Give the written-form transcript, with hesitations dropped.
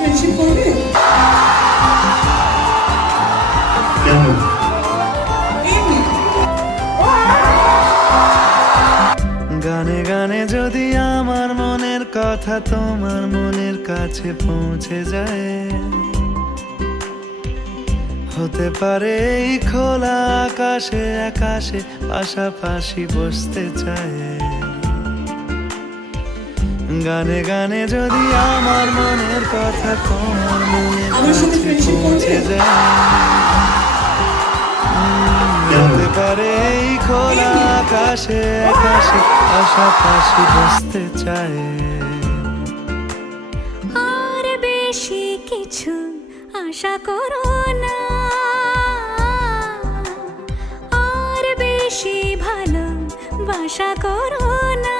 Friendship করবে? কেন? গানে গানে যদি আমার মনের কথা তোমার মনের কাছে পৌঁছে যায়, হতে পারে এই খোলা আকাশে আকাশে পাশাপাশি বসতে চায়। গানে গানে যদি আমার মনের কথা তোমার মনের কাছে পৌঁছে যায়, হতে পারে এই খোলা আকাশে আকাশে পাশাপাশি বসতে চায়। আর বেশি কিছু আশা করো না, আর বেশি ভালোবাসা করো না।